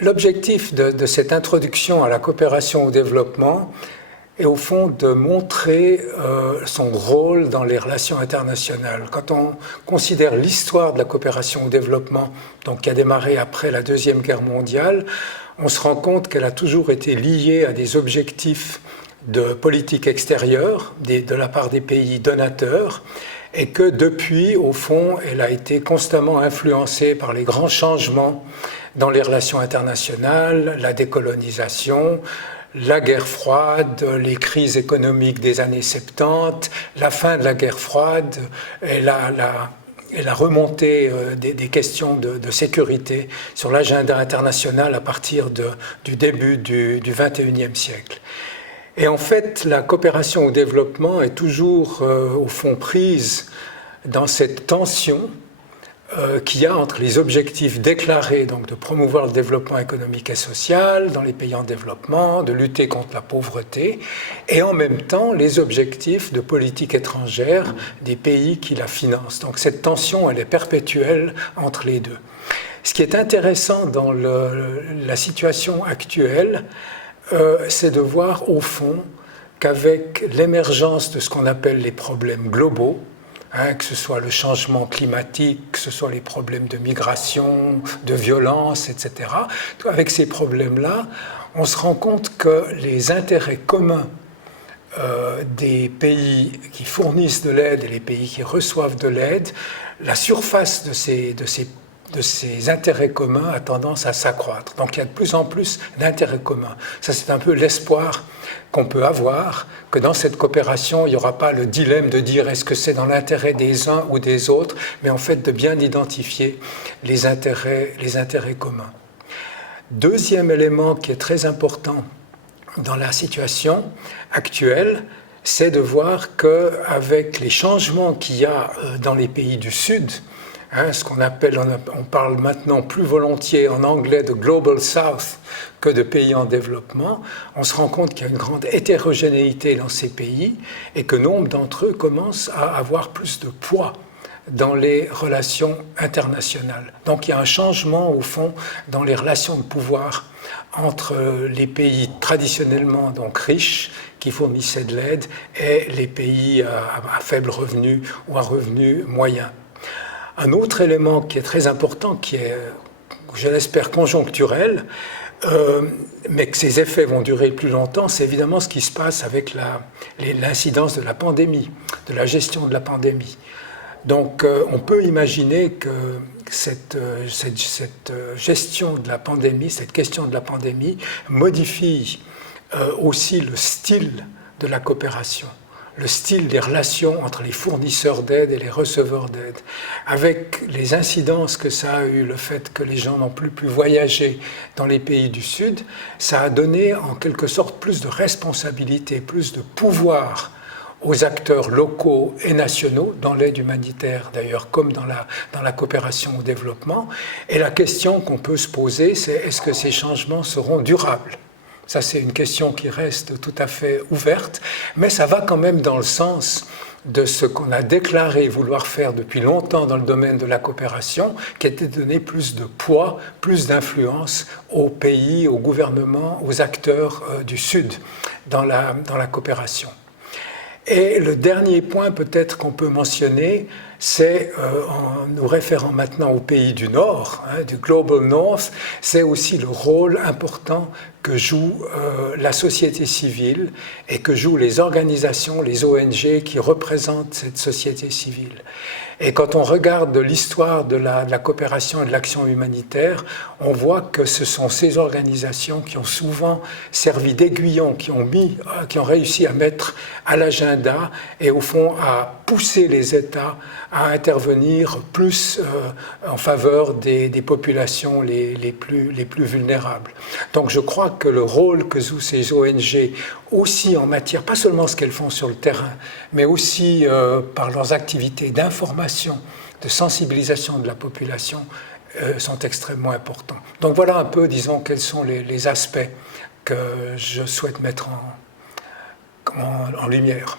l'objectif de cette introduction à la coopération au développement est au fond de montrer son rôle dans les relations internationales. Quand on considère l'histoire de la coopération au développement, donc qui a démarré après la Deuxième Guerre mondiale, on se rend compte qu'elle a toujours été liée à des objectifs de politique extérieure de la part des pays donateurs, et que depuis, au fond, elle a été constamment influencée par les grands changements dans les relations internationales, la décolonisation, la guerre froide, les crises économiques des années 70, la fin de la guerre froide et la remontée des questions de sécurité sur l'agenda international à partir du début du XXIe siècle. Et en fait, la coopération au développement est toujours, au fond, prise dans cette tension qu'il y a entre les objectifs déclarés, donc de promouvoir le développement économique et social dans les pays en développement, de lutter contre la pauvreté, et en même temps les objectifs de politique étrangère des pays qui la financent. Donc cette tension, elle est perpétuelle entre les deux. Ce qui est intéressant dans la situation actuelle, c'est de voir au fond qu'avec l'émergence de ce qu'on appelle les problèmes globaux, que ce soit le changement climatique, que ce soit les problèmes de migration, de violence, etc., avec ces problèmes-là, on se rend compte que les intérêts communs des pays qui fournissent de l'aide et les pays qui reçoivent de l'aide, la surface de ces intérêts communs a tendance à s'accroître. Donc il y a de plus en plus d'intérêts communs. Ça, c'est un peu l'espoir qu'on peut avoir, que dans cette coopération, il n'y aura pas le dilemme de dire est-ce que c'est dans l'intérêt des uns ou des autres, mais en fait de bien identifier les intérêts communs. Deuxième élément qui est très important dans la situation actuelle, c'est de voir qu'avec les changements qu'il y a dans les pays du Sud, ce qu'on appelle, on parle maintenant plus volontiers en anglais de Global South que de pays en développement, on se rend compte qu'il y a une grande hétérogénéité dans ces pays et que nombre d'entre eux commencent à avoir plus de poids dans les relations internationales. Donc il y a un changement au fond dans les relations de pouvoir entre les pays traditionnellement donc riches qui fournissaient de l'aide et les pays à faible revenu ou à revenu moyen. Un autre élément qui est très important, qui est, je l'espère, conjoncturel, mais que ses effets vont durer plus longtemps, c'est évidemment ce qui se passe avec l'incidence de la pandémie, de la gestion de la pandémie. Donc on peut imaginer que cette gestion de la pandémie, cette question de la pandémie, modifie aussi le style de la coopération, le style des relations entre les fournisseurs d'aide et les receveurs d'aide, avec les incidences que ça a eu, le fait que les gens n'ont plus pu voyager dans les pays du Sud, ça a donné en quelque sorte plus de responsabilité, plus de pouvoir aux acteurs locaux et nationaux, dans l'aide humanitaire d'ailleurs, comme dans la coopération au développement. Et la question qu'on peut se poser, c'est est-ce que ces changements seront durables ? Ça, c'est une question qui reste tout à fait ouverte, mais ça va quand même dans le sens de ce qu'on a déclaré vouloir faire depuis longtemps dans le domaine de la coopération, qui était de donner plus de poids, plus d'influence aux pays, aux gouvernements, aux acteurs du Sud dans la coopération. Et le dernier point peut-être qu'on peut mentionner, c'est, en nous référant maintenant aux pays du Nord, du Global North, c'est aussi le rôle important que joue la société civile et que jouent les organisations, les ONG qui représentent cette société civile. Et quand on regarde l'histoire de la coopération et de l'action humanitaire, on voit que ce sont ces organisations qui ont souvent servi d'aiguillons, qui ont réussi à mettre à l'agenda et au fond à pousser les États à intervenir plus en faveur des populations les plus vulnérables. Donc je crois que le rôle que jouent ces ONG, aussi en matière, pas seulement ce qu'elles font sur le terrain, mais aussi par leurs activités d'information, de sensibilisation de la population, sont extrêmement importants. Donc voilà un peu, disons, quels sont les aspects que je souhaite mettre en lumière.